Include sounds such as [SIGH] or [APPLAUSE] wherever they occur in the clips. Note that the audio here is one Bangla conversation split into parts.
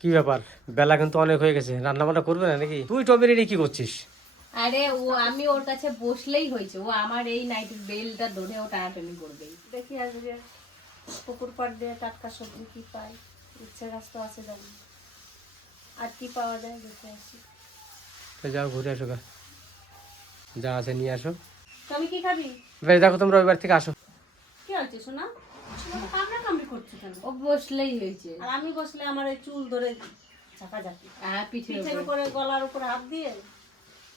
কি ব্যাপার? বেলা কিন্তু অনেক হয়ে গেছে। রান্না বান্না করবে না নাকি? তুই টমেরি নিয়ে কি করছিস? আরে ও আমি ওর কাছে বসলেই হয়েছে। ও আমার এই নাইটের বেলটা ধরে ও টানাটানি করবেই। দেখি আজকে পুকুর পাড় দিয়ে টাটকা সবজি কি পাই। ইচ্ছে গাছ তো আছে জানি। আর কি পাওয়া যায় দেখে আসি। তো যাও ঘুরে আসো গা। যা আছে নিয়ে আসো। তুমি কি খাবি? বেশ দেখো তোমরা ওই বাড়ি থেকে আসো। কি হচ্ছে শোনা ও বসলেই হয়েছে। আর আমি বসলে আমার এই চুল ধরে ঝাঁকা ঝাঁকি হ্যাঁ পিঠে পিঠের উপরে। গলার উপরে হাত দিয়ে।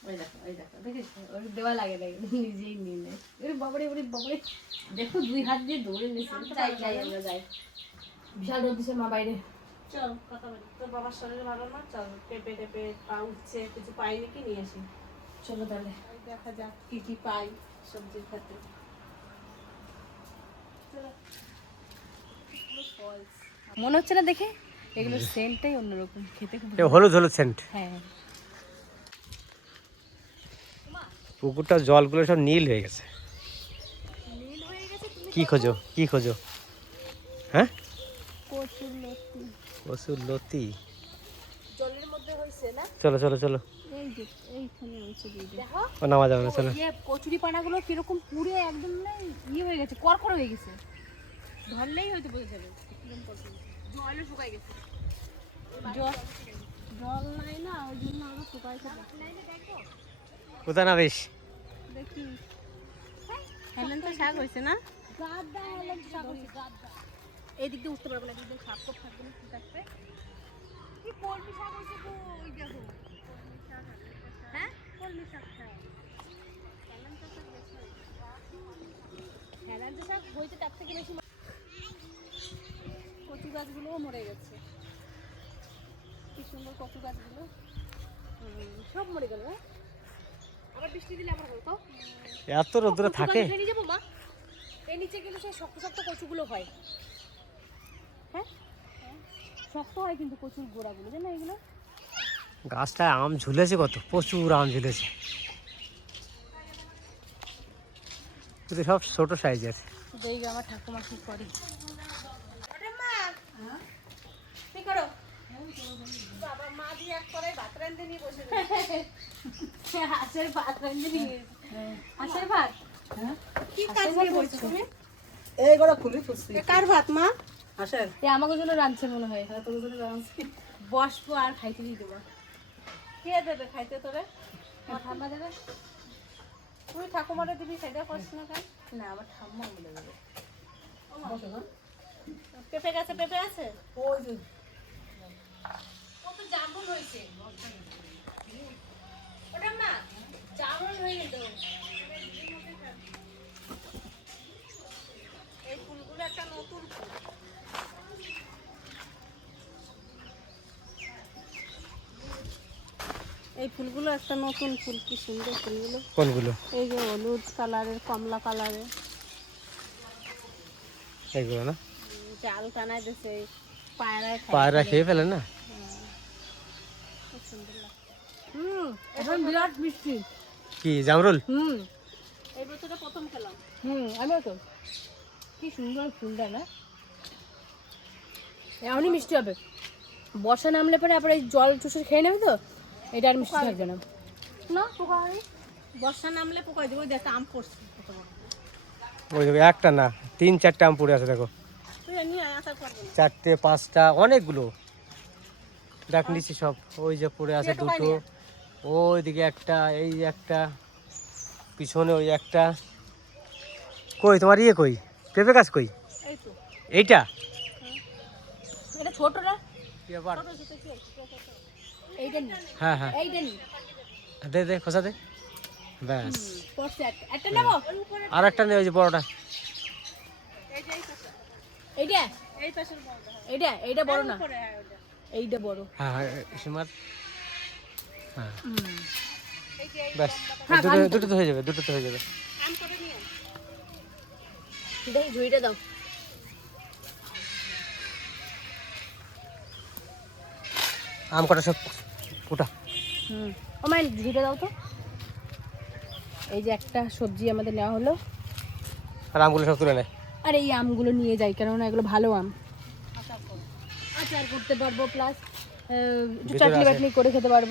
ওই দেখো ওই দেখো দেখিস ওর দেওয়া লাগে না নিজেই নিয়ে নেয়। ওরে বাবারে ওরে বাবারে। দেখো দুই হাত দিয়ে দৌড়ে নিয়েছে। যাই যাই। আমরা যাই। বিশাল রোদ দিছে মা বাইরে। চল কথা বলি। তোর বাবার শরীর ভালো না? চল পেঁপে টেপে পা উঠছে কিছু পাই নাকি নিয়ে আসি। চলো তাহলে। দেখা যাক কি কি পাই সবজির খাতে মনে হচ্ছে না দেখে? এগুলোর সেন্টটাই অন্যরকম খেতে হলুদ হলুদ সেন্ট হ্যাঁ। পুকুরটার জলগুলো সব নীল হয়ে গেছে। কি খোঁজো? কি খোঁজো? হ্যাঁ? কচুর লতি। প্রচুর লতি। জলের মধ্যে হয়েছে না? চলো চলো চলো। এই যে এইখানে হয়েছে দিদি দেখো। ও নামা যাবে না চলো ইয়ে কচুরি পানাগুলো কীরকম পুড়ে একদম না ইয়ে হয়ে গেছে কড়কড় হয়ে গেছে। ধরলেই হয়তো বোঝা যাবে। জলও শুকাই গেছে। জল জল নাই না ওই জন্য আমরা শুকাই খাব কোথায় না বেশ? দেখি। হেলেন তো শাক হয়েছে না? গাদা হলে শাক হয়েছে গাদা এই দিক দিয়ে উঠতে পারব না একদম সাপ কপ থাকবে না ঠিক আছে? কি কলমি শাক হয়েছে গো ওই দেখো। হ্যাঁ? কলমি শাক খায় হেলেন তো শাক হয়েছে তার থেকে বেশি কচু গাছগুলোও মরে গেছে। কি সুন্দর কচু গাছগুলো। সব মরে গেল হ্যাঁ? আবার বৃষ্টি দিলে আবার হতো এত রোদ্রে থাকে। নিয়ে যাব মা? এই নিচে গেলে সেই শক্ত শক্ত কচুগুলো হয়। হ্যাঁ? শক্ত হয় কিন্তু কচুর গোড়াগুলো জানো এগুলো? গাছটায় আম ঝুলেছে কত প্রচুর আম ঝুলেছে। কিন্তু সব ছোট সাইজের দেখি আমার ঠাকুমা কি করে কি করো বাবা মা দিয়ে এক করে ভাত রান্ধে নিয়ে বসে হাঁসের ভাত রান্ধে নিয়ে হাঁসের ভাত? কি কাজ নিয়ে বসছো? তুমি এইগুলো খুলি ফুসছি কার ভাত মা? আসেন এ আমাকে জন্য রাঁধছে মনে হয়। হ্যাঁ তোর জন্য জানাচ্ছি বসবো আর খাইতে দিয়ে দেবো। কে দেবে খাইতে তোরে? আমার ঠাম্মা দেবে? তুই ঠাকুমারে দিবি সেটা করিস না কেন? না আমার ঠাম্মা বলে দেবে। পেঁপে গাছে পেঁপে আছে ওই যে কত হয়েছে। ওটা না জামরুল হয়ে গেল এই ফুলগুলো একটা নতুন ফুল। এই ফুলগুলো একটা নতুন ফুল কি সুন্দর ফুলগুলো। কোনগুলো? এই যে হলুদ কালারের কমলা কালারের। এগুলো না? জাল টানায় দিছে পায়রায় খায় পায়রা খেয়ে ফেলে না? লাগছে হুম এখন বিরাট মিষ্টি। কি জামরুল? হুম। এই বছরটা প্রথম খেলাম। হুম আমিও তো। কি সুন্দর ফুলটা না? এমনই মিষ্টি হবে। বর্ষা নামলে পরে আবার এই জল চুষে খেয়ে নেবে তো? এটা আর মিষ্টি থাকবে না। না পোকা হয়নি। বর্ষা নামলে পোকা দেবো দেখ আম পড়ছে। ওই দেখো একটা না তিন চারটে আম পড়ে আছে দেখো। চারটে পাঁচটা অনেকগুলো। দেখ নিচ্ছি সব ওই যে পড়ে আছে দুটো। ওই দিকে একটা এই একটা পিছনে ওই একটা। কই তোমার ইয়ে কই? পেঁপে গাছ কই? এইটা? ছোট না? এইটা নি। হ্যাঁ হ্যাঁ। দে দে খোসা দে। ব্যাস। আর একটা নেই ওই যে বড়টা। এই যে এই পাশে এইটা এইটা? এইটা বড় না? ওটা। এইটা বড়। হ্যাঁ হ্যাঁ সীমার। হ্যাঁ হ্যাঁ, আম কটা সব হুম। দাও তো। এই যে একটা সবজি আমাদের নেওয়া হলো। আর আমগুলো সব তুলে আর এই আমগুলো নিয়ে যাই কেননা এগুলো ভালো আম। আচার করতে পারব প্লাস চাটনি বাটনি করে খেতে পারব।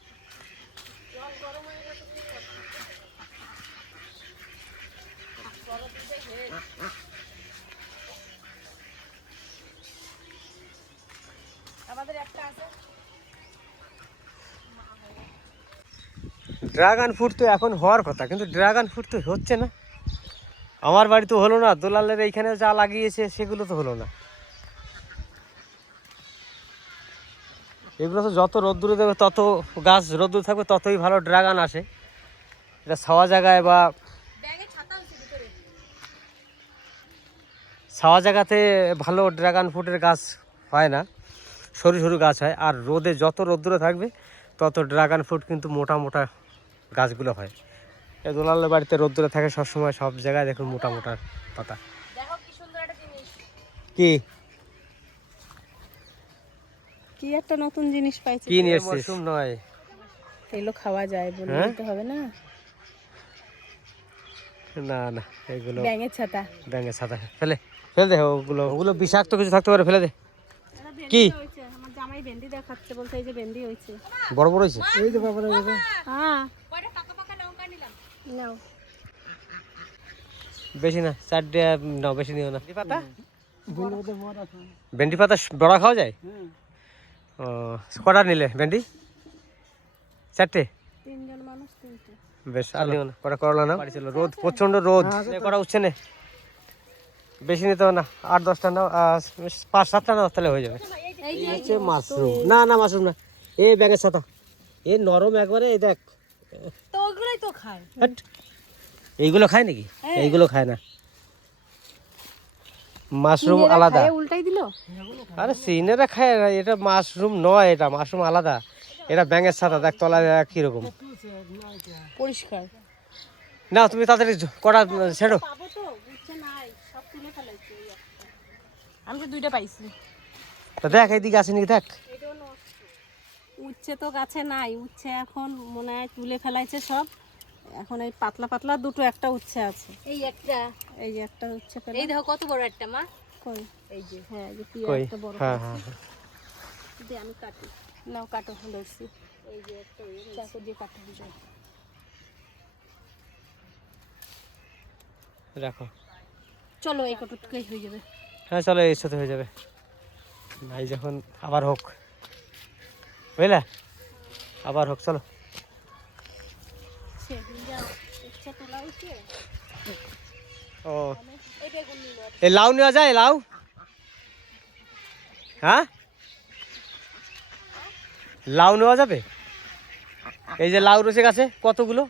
ড্রাগন ফ্রুট তো এখন হওয়ার কথা কিন্তু ড্রাগন ফ্রুট তো হচ্ছে না। আমার বাড়ি তো হলো না দোলালের এইখানে যা লাগিয়েছে সেগুলো তো হলো না। এগুলো তো যত রোদ্দুরে দেবে তত গাছ রোদ্দুর থাকবে ততই ভালো ড্রাগন আসে। এটা ছাওয়া জায়গায় বা ছাওয়া জায়গাতে ভালো ড্রাগন ফ্রুটের গাছ হয় না সরু সরু গাছ হয়। আর রোদে যত রোদ্দুরে থাকবে তত ড্রাগন ফ্রুট কিন্তু মোটা মোটা গাছগুলো হয়। এই দোলালের বাড়িতে রোদ্দুরে থাকে সবসময় সব জায়গায় দেখুন মোটা মোটা পাতা। কি হ্যাঁ? ওগুলো বিষাক্ত কিছু থাকতে পারে ফেলে কি? ভেন্ডি বড় বড় হয়েছে? বেশি না চারটে না বেশি নিও না। ভেন্ডি পাতা? বড়া খাওয়া যায়? ও কটা নিলে ভেন্ডি? চারটে? বেশ আর নিও না। কটা করলা না ছিল রোদ প্রচণ্ড রোদ। করা উঠছে না? বেশি নিতে না আট দশটা নাও পাঁচ সাতটা নাও তাহলে হয়ে যাবে। মাশরুম। না না মাশরুম না। এ ব্যাগের ছাতা। এ নরম একবারে এই দেখ। এইগুলো খায় নাকি? এইগুলো খায় না। মাশরুম আলাদা। আরে খায় না এটা মাশরুম নয় এটা মাশরুম আলাদা। এটা ব্যাঙের ছাতা দেখ না তুমি তাড়াতাড়ি কটা দেখ এইদিকে দেখ। উচ্ছে তো গাছে নাই উচ্ছে এখন মনে হয় তুলে ফেলাইছে সব। এখন এই পাতলা পাতলা দুটো একটা উচ্ছে আছে। এই একটা। এই একটা উচ্ছে এই দেখো কত বড় একটা মা। কই? এই যে। হ্যাঁ যে পিয়া একটা বড় হ্যাঁ, হ্যাঁ হ্যাঁ দে আমি কাটি। নাও কাটো ধরছি। এই যে একটা চাকু দিয়ে কাটো। যাও রাখো। চলো এই কটুটুকুই হয়ে যাবে। হ্যাঁ চলো এর সাথে হয়ে যাবে। ভাই যখন আবার হোক। বুঝলে? আবার হোক চলো। ও। এ লাউ নেওয়া যায় লাউ? হ্যাঁ? লাউ নেওয়া যাবে? এই যে লাউ রসে গেছে কতগুলো?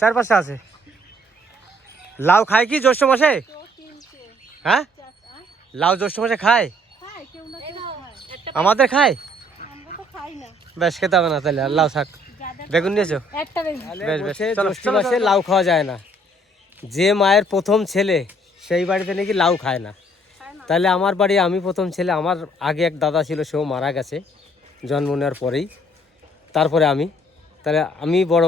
চার পাঁচটা আছে। লাউ খায় কি জ্যৈষ্ঠ মাসে? হ্যাঁ? লাউ জ্যৈষ্ঠ মাসে খায়? আমাদের খায়? বেশ খেতে হবে না তাহলে লাউ শাক বেগুন নিয়েছো বেশ বেশ। চলো লাউ খাওয়া যায় না। যে মায়ের প্রথম ছেলে সেই বাড়িতে নাকি লাউ খায় না। তাহলে আমার বাড়ি আমি প্রথম ছেলে আমার আগে এক দাদা ছিল সেও মারা গেছে জন্ম নেওয়ার পরেই। তারপরে আমি। তাহলে আমি বড়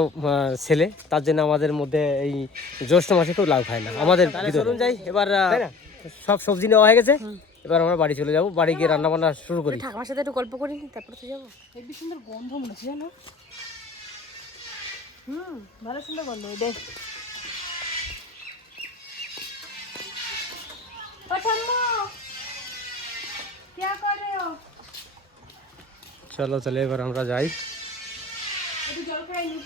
ছেলে তার জন্য আমাদের মধ্যে এই জ্যৈষ্ঠ মাসে কেউ লাউ খায় না। আমাদের যাই এবার সব সবজি নেওয়া হয়ে গেছে? এবার আমরা বাড়ি চলে যাব। বাড়ি গিয়ে রান্না বান্না শুরু করি। ঠাকুমার সাথে একটু গল্প করি তারপর তো যাব। হেবি সুন্দর গন্ধ মনে হচ্ছে জানো? হুম ভালো সুন্দর গন্ধ দেখ। চলো তাহলে এবার আমরা যাই। জল খাইনি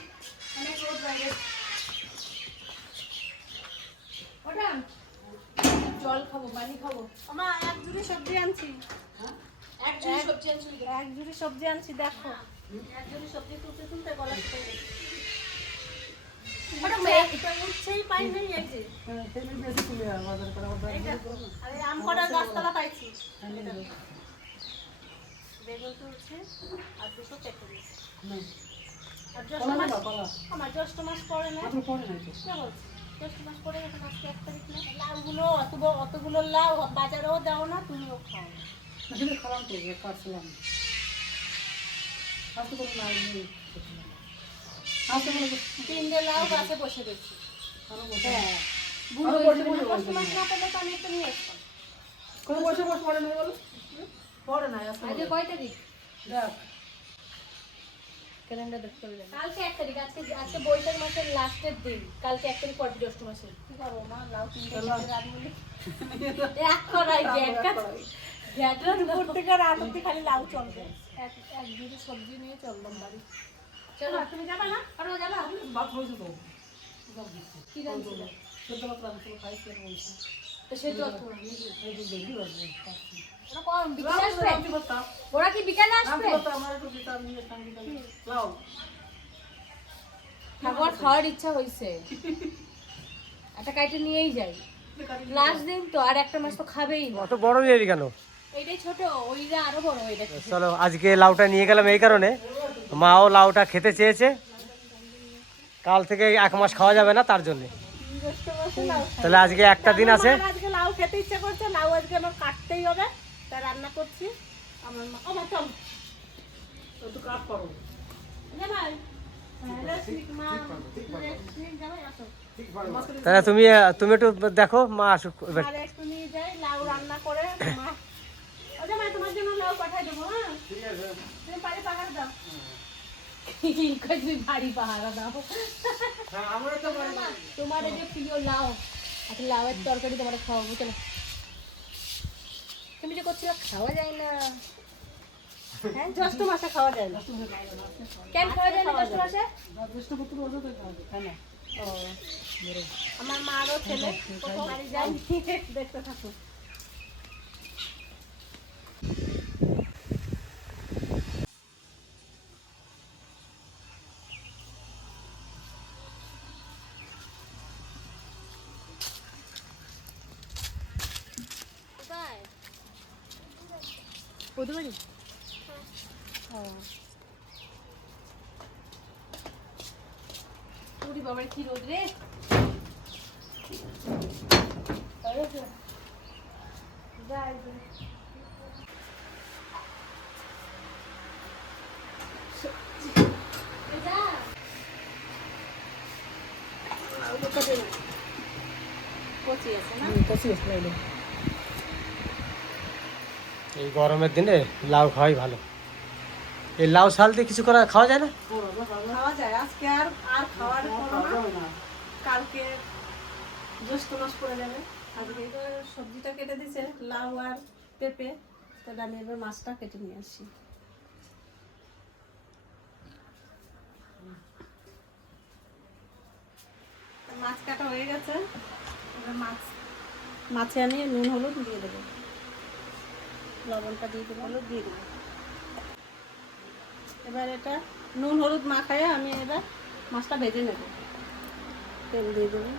জল খাব পানি খাব? আমা এক জুড়ি সবজি আনছি। হ্যাঁ? এক জুড়ি সবজি আনছি এক জুড়ি সবজি আনছি দেখো। হ্যাঁ, এক জুড়ি সবজি তুলতে তুলতে গলা কেটে আমার জ্যৈষ্ঠ মাস পরে না। পরে না লাউগুলো অত অতগুলো লাউ বাজারেও দাও না তুমিও খাও। আসলে তিনটে লাউ গাছে বসে গেছি। হ্যাঁ। মানে আমি একটু নিয়ে আসতাম। কোনো পড়ে না বলো? পড়ে না আজকে কয় দেখ। ক্যালেন্ডার দেখতে হবে কালকে এক তারিখ আজকে আজকে বৈশাখ মাসের লাস্টের দিন। কালকে এক তারিখ পর জ্যৈষ্ঠ মাসের। কি করব মা? লাউ রাঁধুনি এক কড়াই গ্যাট গ্যাটের উপর থেকে রাত অব্দি খালি লাউ চলবে। এক এক দুটো সবজি নিয়ে চললাম বাড়ি। চলো তুমি যাবে না? আর ও যাবা বাপ হয়েছে তো। কি রাঁধছিল চোদ্দ পাত্র আমি তো খাইছি আর বলছি। তো সে তো চলো, আজকে লাউটা নিয়ে গেলাম এই কারণে। মাও লাউটা খেতে চেয়েছে। কাল থেকে এক মাস খাওয়া যাবে না তার জন্য। তাহলে আজকে একটা দিন আছে। আজকে লাউ খেতে ইচ্ছা করছে, লাউ আজকে আমার কাটতেই হবে। তাই রান্না করছি। আমার মা চল। একটু কাট করো। জামাই হ্যাঁ, তাহলে তুমি তুমি একটু দেখো মা আসুক এবার। আর যাই লাউ রান্না করে মা। ও জামাই তোমার জন্য লাউ পাঠাই দেবো হ্যাঁ? তুমি পারি পাহাড় দাও। তুমি বাড়ি পাহারা দাও। আমরা [LAUGHS] তো তোমার এই যে প্রিয় লাউ আচ্ছা লাউয়ের তরকারি তোমার খাওয়াবো চলো। তুমি যে করছিল খাওয়া যায় না। হ্যাঁ [LAUGHS] জ্যৈষ্ঠ মাসে খাওয়া যায় না। কেন খাওয়া যায় না জ্যৈষ্ঠ মাসে জ্যেষ্ঠ পুত্র না ও আমার মারও ছেলে [LAUGHS] কোথাও বাড়ি যাই দেখতে থাকো। পুরি বাবার কি রোদ রে কচি আছে না কষি আসলে এই গরমের দিনে লাউ খাওয়াই ভালো এই লাউ শাল দিয়ে কিছু করা খাওয়া যায় না খাওয়া যায়। আজকে আর আর খাওয়ার না কালকে জ্যৈষ্ঠ মাস পড়ে যাবে। আজকে সবজিটা কেটে দিছে লাউ আর পেঁপে। তাহলে আমি এবার মাছটা কেটে নিয়ে আসি। মাছ কাটা হয়ে গেছে। এবার মাছ মাছে আনি নুন হলুদ দিয়ে দেবো। লবণটা দিয়ে দেবো। হলুদ দিয়ে দেবো। এবার এটা নুন হলুদ মাখায় আমি এবার মাছটা ভেজে নেব। তেল দিয়ে দেবো।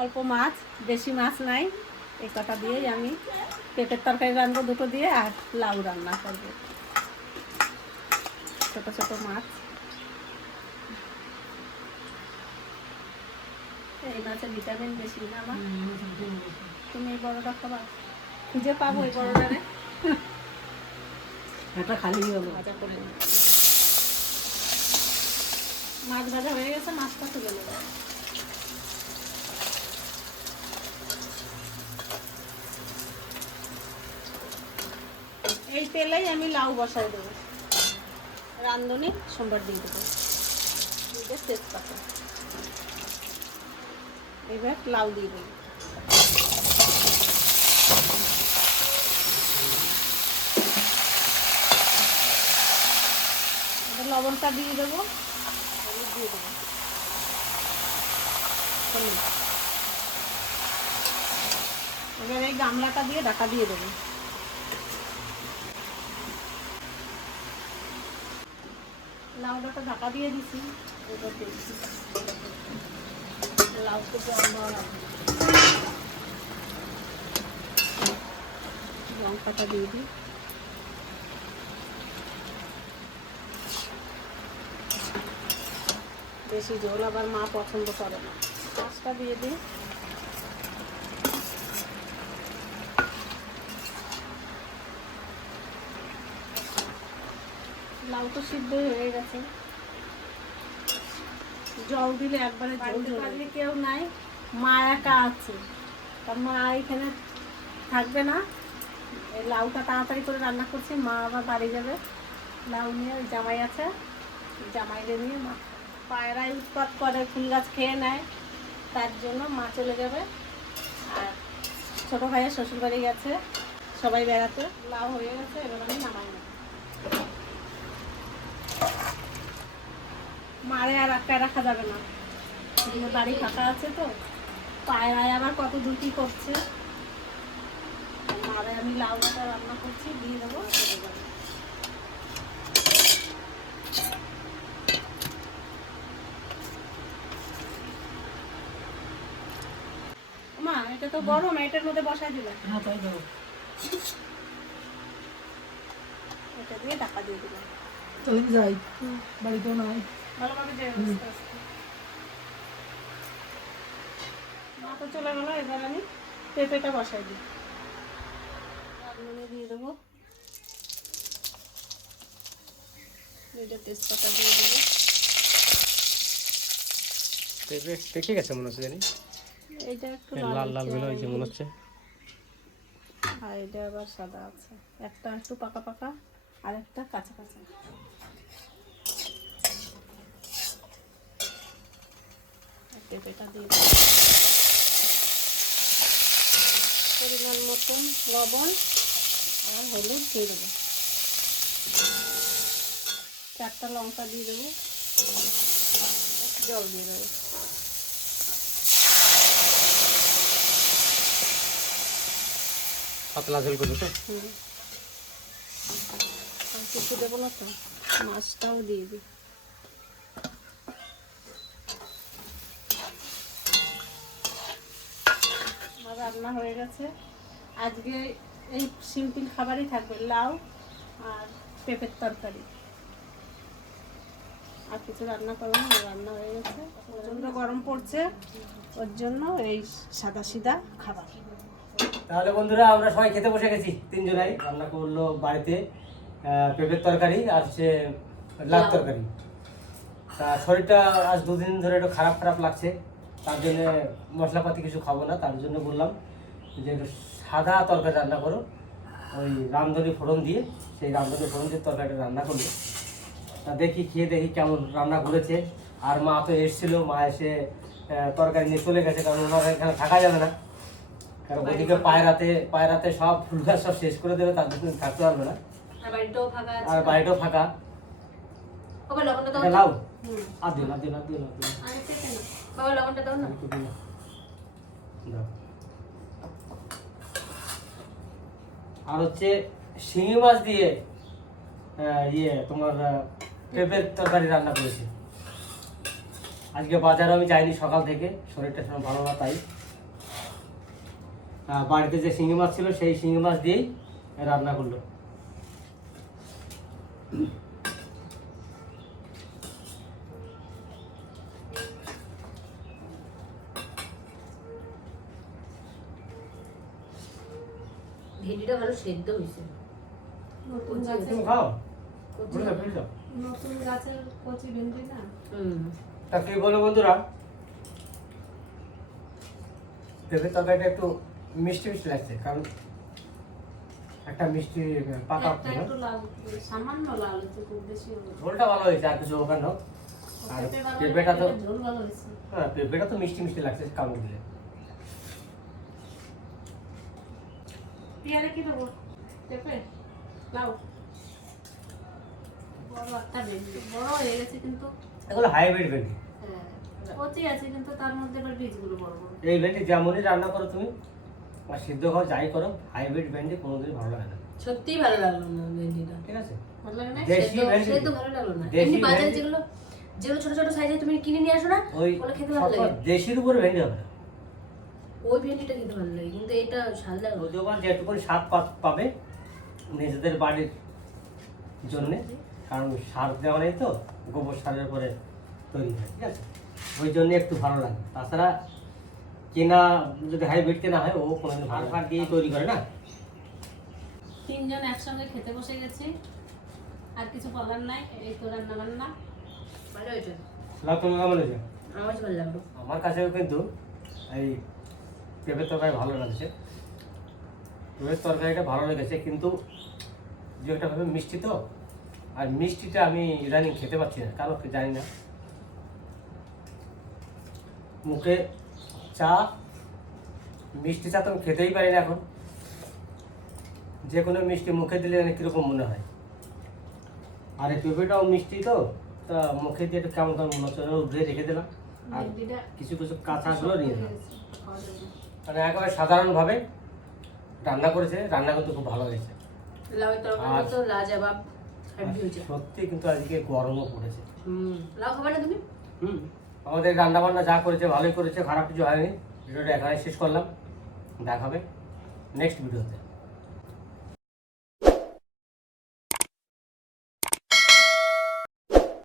অল্প মাছ বেশি মাছ নাই। এই কটা দিয়েই আমি পেঁপের তরকারি রান্না দুটো দিয়ে আর লাউ রান্না করব। ছোট ছোট মাছ। এই মাছে ভিটামিন বেশি না আমার তুমি এই বড়টা খাবা? খুঁজে পাবো এই বড়টারে। এটা খালি হলো। নিই। মাছ ভাজা হয়ে গেছে মাছটা তুলে নেব এই তেলেই আমি লাউ বসাই দেবো। রান্ধনি সোমবার দিয়ে দেবো তেজপাতা। এবার লাউ দিয়ে দেবো। লবণটা দিয়ে দেবো। দিয়ে দেবো। এবার এই গামলাটা দিয়ে ঢাকা দিয়ে দেবো। লাউটা তো ঢাকা দিয়ে দিছি। এবার দিচ্ছি লাউ তো লঙ্কাটা দিয়ে দিই। বেশি ঝোল আবার মা পছন্দ করে না। মাছটা দিয়ে দিই। লাউ তো সিদ্ধ হয়ে গেছে। জল দিলে একবারে বাড়িতে বাড়িতে কেউ নাই মা একা আছে। তার মা এখানে থাকবে না। লাউটা তাড়াতাড়ি করে রান্না করছি মা আবার বাড়ি যাবে। লাউ নিয়ে জামাই আছে জামাইরে নিয়ে মা পায়রাই উৎপাত করে, ফুল গাছ খেয়ে নেয়, তার জন্য মা চলে যাবে। আর ছোটো ভাইয়ের শ্বশুর বাড়ি গেছে, সবাই বেড়াতে। লাউ হয়ে গেছে, এবার আমি নামাই না। মারে আর একটা রাখা যাবে না। বাড়ি ফাঁকা আছে তো। পায়রায় আবার কত কি করছে। মারে আমি লাউ ডাটা রান্না করছি, দিয়ে দেবো চলে যাবে। মা এটা তো গরম এটার মধ্যে বসাই দিলাম। হ্যাঁ তাই দাও এটা দিয়ে ঢাকা দিয়ে দিলাম। তাহলে যাই বাড়িতেও নাই। ভালোভাবে দিয়ে দেবো আস্তে আস্তে। মা তো চলে গেলো এবার আমি পেঁপেটা বসাই দিই। দিয়ে দেবো। এটা তেজপাতা দিয়ে দেবো। পেঁপে পেকে গেছে মনে হচ্ছে জানি। এইটা একটু লাল লালগুলো হয়েছে। মনে হচ্ছে। আর এটা আবার সাদা আছে। একটা একটু পাকা পাকা আর একটা কাঁচা কাঁচা। পেঁপেটা দিয়ে পরিমাণ মতন লবণ আর হলুদ দিয়ে দেবো। চারটা লঙ্কা দিয়ে দেবো। জল দিয়ে দেবো। পাতলা ঝোল করব তো? মাছটাও দিয়ে দিই। আমার রান্না হয়ে গেছে। আজকে এই সিম্পল খাবারই থাকবে, লাউ আর পেঁপের তরকারি। আর কিছু রান্না করব না রান্না হয়ে গেছে। প্রচণ্ড গরম পড়ছে, ওর জন্য এই সাদা সিধা খাবার। তাহলে বন্ধুরা আমরা সবাই খেতে বসে গেছি তিনজনাই। রান্না করল বাড়িতে পেঁপের তরকারি আর সে লাউ তরকারি। তা শরীরটা আজ দুদিন ধরে একটু খারাপ খারাপ লাগছে। তার জন্য মশলাপাতি কিছু খাব না তার জন্য বললাম যে একটু সাদা তরকারি রান্না করো। ওই রামধনি ফোড়ন দিয়ে সেই রামধনি ফোড়ন দিয়ে তরকারিটা রান্না করল। তা দেখি খেয়ে দেখি কেমন রান্না করেছে। আর মা তো এসেছিল মা এসে তরকারি নিয়ে চলে গেছে কারণ ওনার এখানে থাকা যাবে না। ওদিকে পায়রাতে পায়রাতে সব ফুল গাছ সব শেষ করে দেবে তার জন্য থাকতে পারবে না। আর বাড়িটাও ফাঁকা আছে। আর দিন দিন দিন বাবা লবণটা দাও না। হচ্ছে শিঙি মাছ দিয়ে ইয়ে তোমার পেঁপের তরকারি রান্না করেছি। আজকে বাজারে আমি যাইনি সকাল থেকে শরীরটা ভালো না তাই। বাড়িতে যে শিঙি মাছ ছিল সেই শিঙি মাছ দিয়েই রান্না করল। ভেন্ডিটা ভালো সেদ্ধ হয়েছে। নতুন খাও? নতুন গাছের কচি ভেন্ডি না? হুম। তা কি বলো বন্ধুরা? তরকারিটা একটু মিষ্টি মিষ্টি লাগছে কারণ একটা মিষ্টি পাকা একটা একটু লাল সামান্য লাল খুব বেশি ঝোলটা ভালো হয়েছে আর কিছু ওখানে হোক। আর পেঁপেটা তো ঝোল ভালো হয়েছে। হ্যাঁ পেঁপেটা তো মিষ্টি মিষ্টি লাগছে কামড় দিলে। পেয়ারে কি দেবো? পেঁপে? লাউ। বড় একটা বড় হয়ে গেছে কিন্তু। এগুলো হাইব্রিড হ্যাঁ, কচি আছে কিন্তু তার মধ্যে এবার বীজগুলো বড় বড়। এই ভেন্ডি যেমনই রান্না করো তুমি আর সিদ্ধ খাও যাই করো হাইব্রিড ভেন্ডি কোনোদিন ভালো লাগে না। সত্যিই ভালো লাগল না ভেন্ডিটা। ঠিক আছে? ভালো লাগে না? সেদ্ধ ভালো লাগল না। দেশি এমনি বাজারে যেগুলো যেগুলো ছোট ছোট সাইজে তুমি কিনে নিয়ে আসো না ওই ওগুলো খেতে ভালো লাগে। দেশির উপরে ভেন্ডি হবে ওই ভেন্ডিটা খেতে ভালো লাগে কিন্তু এটা স্বাদ যেটুকুনি স্বাদ পাবে নিজেদের বাড়ির জন্য কারণ সার দেওয়া নেই তো গোবর সারের উপরে তৈরি হয় ঠিক আছে? ওই জন্য একটু ভালো লাগে। তাছাড়া কেনা যদি হাইব্রিড কেনা হয় ও কোনো সার ফার দিয়ে তৈরি করে না? তিনজন একসঙ্গে খেতে বসে গেছি। আর কিছু বলার নাই এই তো রান্না বান্না ভালো হয়েছে? লাভ তোমার কেমন হয়েছে? আমার ভালো লাগল। আমার কাছেও কিন্তু এই পেঁপের তরকারি ভালো লাগছে। পেঁপের তরকারিটা ভালো লেগেছে কিন্তু যে একটা ভাবে মিষ্টি তো। আর মিষ্টিটা আমি ইদানিং খেতে পাচ্ছি না কারণ জানি না। মুখে চা মিষ্টি চা তো আমি খেতেই পারি না এখন। যে কোনো মিষ্টি মুখে দিলে মানে কীরকম মনে হয়? আর এই পেঁপেটাও মিষ্টি তো তা মুখে দিয়ে একটু কেমন কেমন মনে হচ্ছে? উঠে রেখে দিলাম। আর কিছু কিছু কাঁচাগুলো নিয়ে নিলাম। মানে একেবারে সাধারণভাবে রান্না করেছে রান্না কিন্তু খুব ভালো হয়েছে। সত্যি কিন্তু আজকে গরমও পড়েছে। হুম লাউ খাবে না তুমি? হুম। আমাদের রান্না বান্না যা করেছে, ভালোই করেছে, খারাপ কিছু হয়নি। ভিডিওটা এখানে শেষ করলাম। দেখাবে নেক্সট ভিডিওতে